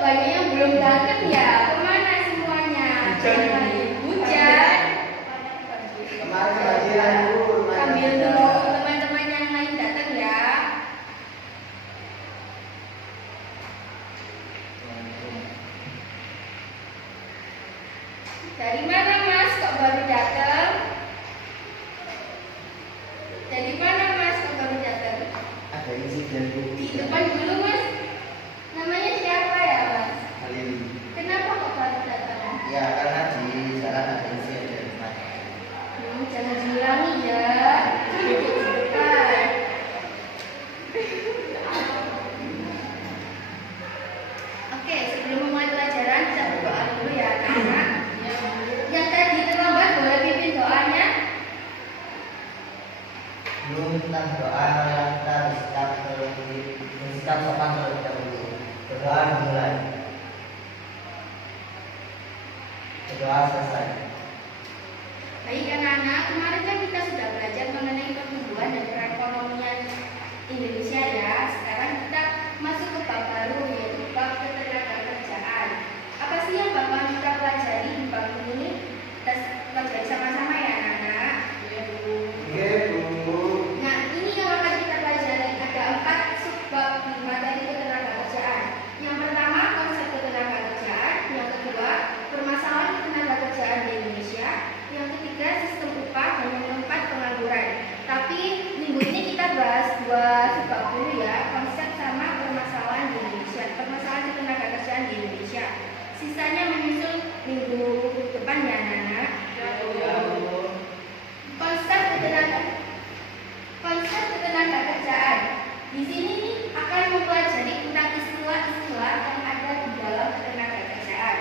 banyak yang belum datang ya? Kemana semuanya? Hujan. Kemarin kebanjiran Bu. Sambil tunggu teman-teman yang lain datang ya. Dari mana Mas? Kok baru datang? Dari mana Mas? Kok baru datang? Ada insiden Bu. Di depan dulu Mas. Namanya siapa ya Mas? Halim. Kenapa kok baru datang? Ya karena di jalan ada insiden. Jangan diulangi ya. Duduk sebentar. Oke, sebelum memulai pelajaran kita berdoa dulu ya anak-anak. Yang tadi terlambat boleh pimpin doanya. Belum tentang doa kita bersikap sopan terlebih dahulu. Berdoa dimulai. Berdoa selesai. Baik anak-anak, kemarin kan kita sudah belajar mengenai pertumbuhan dan perekonomian Indonesia ya. Sekarang kita masuk ke bab baru yaitu bab ketenagakerjaan. Apa sih yang bakal kita pelajari di bab ini? Kita pelajari sama-sama ya anak-anak. Iya Bu. Nah, ini yang akan kita pelajari. Ada 4 subbab di materi ketenagakerjaan. Yang pertama, konsep ketenagakerjaan. Yang kedua, permasalahan ketenagakerjaan di Indonesia. Yang ketiga, sistem upah. Dan yang keempat, pengangguran. Tapi minggu ini kita bahas 2 subbab dulu ya, konsep sama permasalahan di Indonesia. Permasalahan ketenagakerjaan di Indonesia. Sisanya menyusul minggu depan ya anak-anak. Konsep ketenagakerjaan. Di sini akan mempelajari tentang istilah-istilah yang ada di dalam ketenagakerjaan.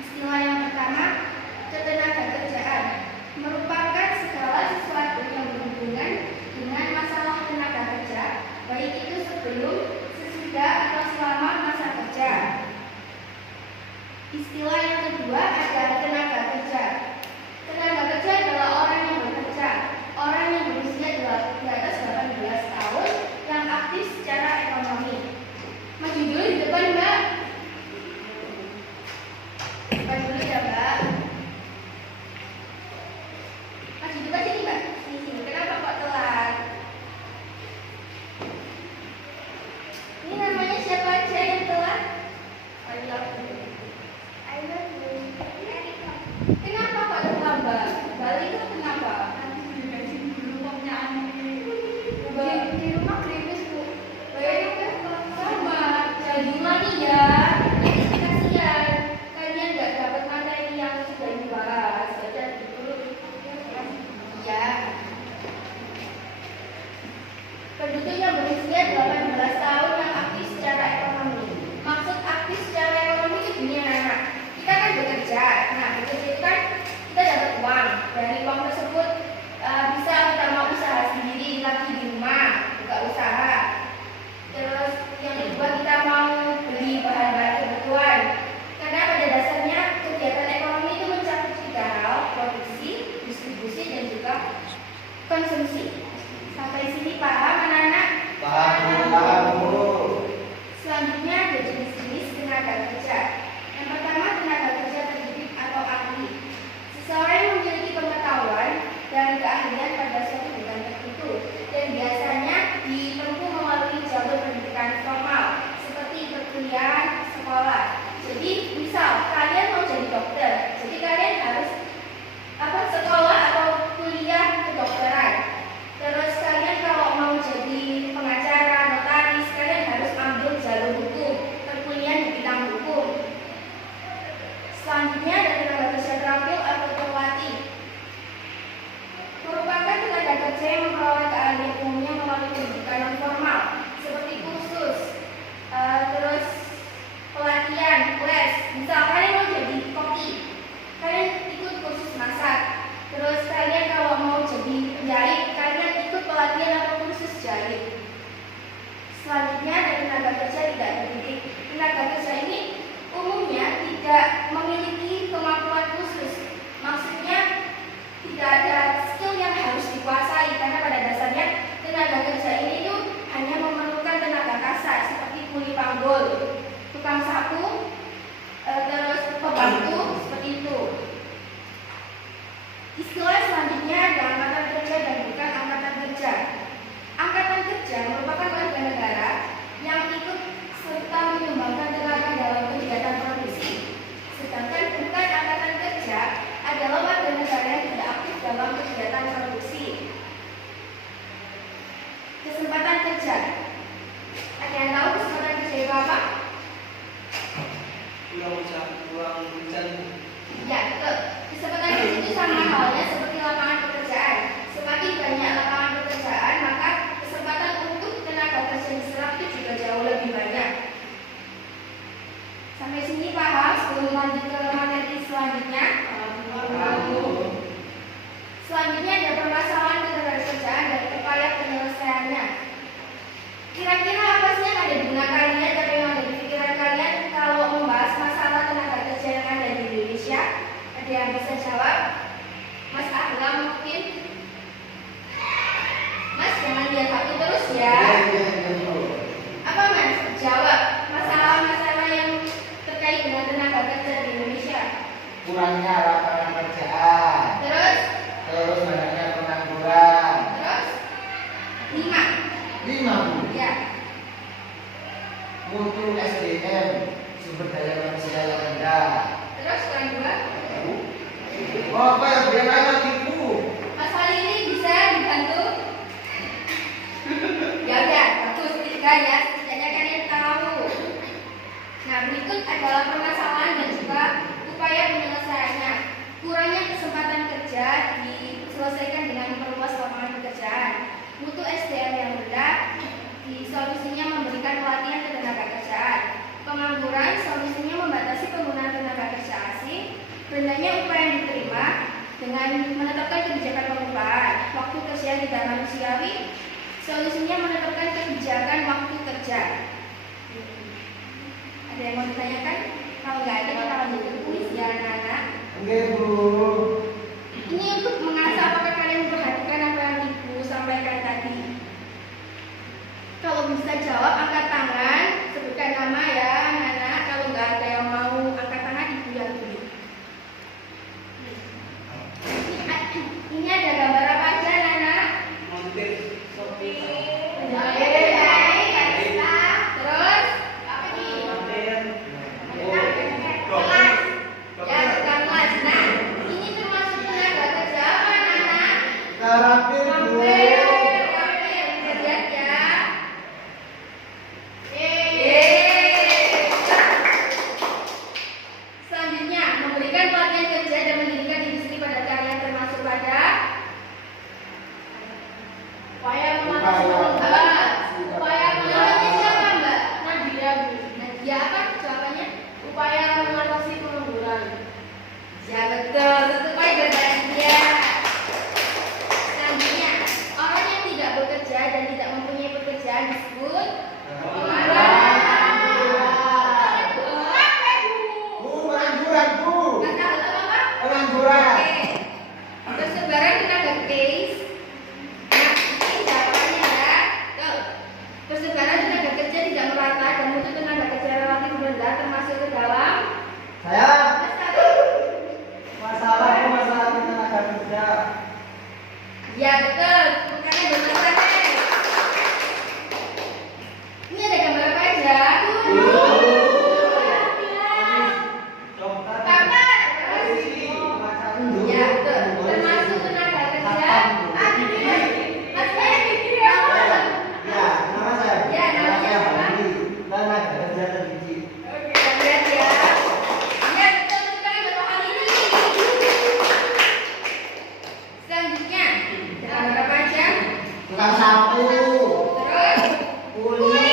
Istilah yang pertama, ketenagakerjaan merupakan segala sesuatu yang berhubungan dengan masalah tenaga kerja, baik itu sebelum, sesudah, atau selama masa kerja. Istilah yang kedua adalah tenaga kerja. Tenaga kerja adalah orang yang bekerja, orang yang berusia di atas 18 tahun yang aktif secara ekonomi. Maju dulu di depan Mbak. Depan dulu ya Mbak. Maju depan sini Mbak. Sini. Kenapa kok telat? Ini namanya siapa aja yang telat? I love you. Kenapa kok terlambat? Balik ke ruang hujan. Ya, betul. Kesempatan kerja itu sama halnya seperti lapangan pekerjaan. Semakin banyak lapangan pekerjaan, maka kesempatan untuk tenaga kerja diserap itu juga jauh lebih banyak. Sampai sini paham? Sebelum lanjut ke materi selanjutnya. Selanjutnya ada permasalahan ketenagakerjaan dan upaya penyelesaiannya. Kira-kira apa sih yang ada di benak kalian atau yang ada di pikiran kalian kalau membahas masalah tenaga kerja yang ada di Indonesia? Ada yang bisa jawab? Mas Ahlam mungkin? Mas jangan lihat aku terus ya. Apa Mas? Jawab masalah-masalah yang terkait dengan tenaga kerja di Indonesia. Kurangnya lapangan pekerjaan. Terus banyaknya pengangguran. Terus 5. 5 Bu. Ya. Mutu SDM, sumber daya manusia yang rendah. Terus yang 2. Oh, apa yang berikan lagi Bu? Mas ini bisa dibantu? Ya udah, bagus 3 ya. Setidaknya kalian tahu. Nah, berikut adalah permasalahan dan juga upaya penyelesaiannya. Kurangnya kesempatan kerja diselesaikan dengan memperluas lapangan pekerjaan. Mutu SDM yang rendah, solusinya memberikan pelatihan ketenaga kerjaan. Pengangguran, solusinya membatasi penggunaan tenaga kerja asing. Rendahnya upah yang diterima dengan menetapkan kebijakan pengupahan. Waktu kerja yang tidak manusiawi, solusinya menetapkan kebijakan waktu kerja. Ada yang mau ditanyakan? Kalau nggak ada, kita lanjut ke kuis ya anak-anak. Oke Bu. Ini untuk mengasah apakah kalian memperhatikan apa yang Ibu sampaikan tadi. Kalau bisa jawab, angkat tangan, sebutkan nama ya anak-anak. Kalau nggak ada yang mau angkat tangan, Ibu yang dulu. Ini ada gambar apa aja anak-anak? Terus apa nih? Ya, tukang las. Nah, ini termasuk tenaga kerja apa anak-anak? Karapir Bu. Kita lihat ya. Selanjutnya, memberikan pelatihan kerja dan mendirikan industri padat karya termasuk pada upaya mengatasi pengangguran. Upaya mengatasi siapa Mbak? Nadia Bu. Nadia apa jawabannya? Upaya mengatasi pengangguran. Ya betul, sesuai dengan dia. Selanjutnya, orang yang tidak bekerja dan tidak mempunyai pekerjaan disebut pengangguran. Bu, pengangguran Bu. Nggak tahu apa? Pengangguran. Oke. Persebaran tenaga case. Nah, ini jawabannya ya. Tuh. Persebaran tenaga kerja tidak merata dan mutu tenaga kerja relatif rendah termasuk ke dalam Saya masalah. masalah tenaga kerja. Ya betul, makanya benar kan. Ini ada gambar apa aja? Dokter. Gambar. Polisi. Ya betul, termasuk tenaga kerja. Mas Hedi. Ya, nama saya. Ya, namanya Nama saya apa? Hadi. Tenaga kerja terdidik. Oke, kita lihat ya. Ya betul, sekali betul hal ini. Selanjutnya, ada gambar apa aja? Tukang sapu. Terus, Kuli.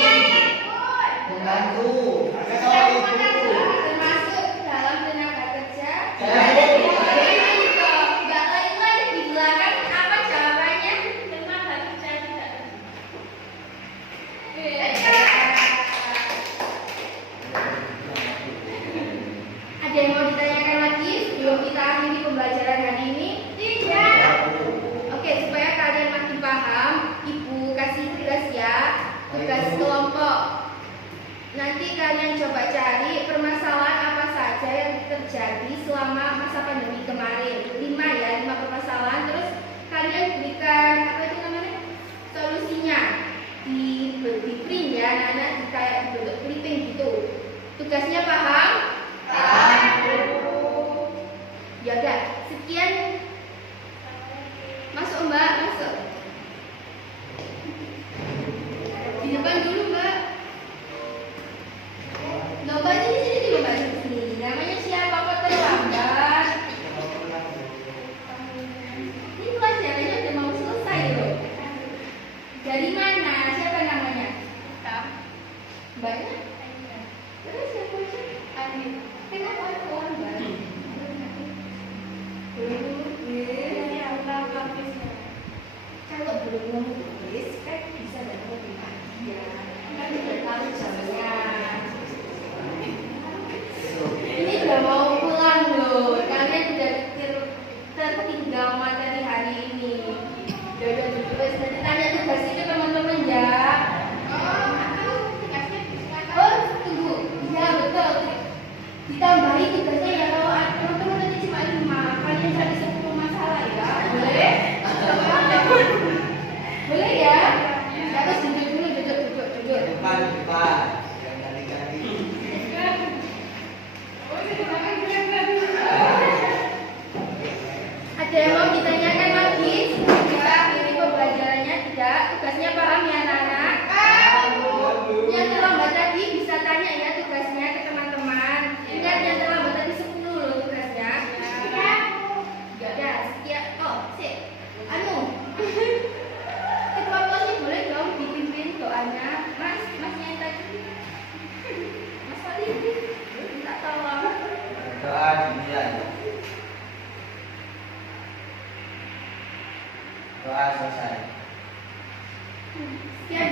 Pembantu. termasuk dalam tenaga kerja. Saya. Mbak Laila yang di belakang apa jawabannya? Tenaga kerja tidak. Ada yang mau ditanyakan lagi sebelum kita akhiri pembelajaran hari ini? Tidak. Oke, supaya kalian makin paham, Ibu kasih tugas ya, tugas kelompok. Nanti kalian coba cari permasalahan apa saja yang terjadi selama masa pandemi kemarin. 5 ya, 5 permasalahan. Terus kalian berikan apa itu namanya? Solusinya. Di print ya, anak-anak kayak bentuk clipping gitu. Tugasnya paham? Ya udah, sekian. Masuk Mbak, masuk. Di depan dulu Mbak. Mbak di sini juga Mbak di sini. Terus yang baca Adit. Kenapa aku orang ya Allah bagusnya. Kalau belum menulis kan bisa datang lebih pagi ya. Kan udah tahu jamnya. Ini udah mau pulang loh. Kalian udah tertinggal materi hari ini. Udah ditulis. Nanti tanya tugasnya ke teman-teman ya. Oh, tunggu. Iya betul. Ditambahi tugasnya ya kalau teman-teman nanti cuma 5, kalian cari 10 masalah ya. Boleh? Boleh ya? Terus duduk dulu, duduk. Depan. Yang ganti-ganti. Ada yang mau ditanyakan lagi? Bisa ini pembelajarannya tidak? Tugasnya paham ya anak-anak? Yang terlambat tadi bisa tanya ya tugasnya ke teman-teman. Ingat yang terlambat tadi 10 loh tugasnya. Ya, sekian. Oh, sip. Ketua kelasnya boleh dong dipimpin doanya. Masnya yang tadi. Mas Fadli, minta tolong. Doa dimulai. Doa selesai. Sekian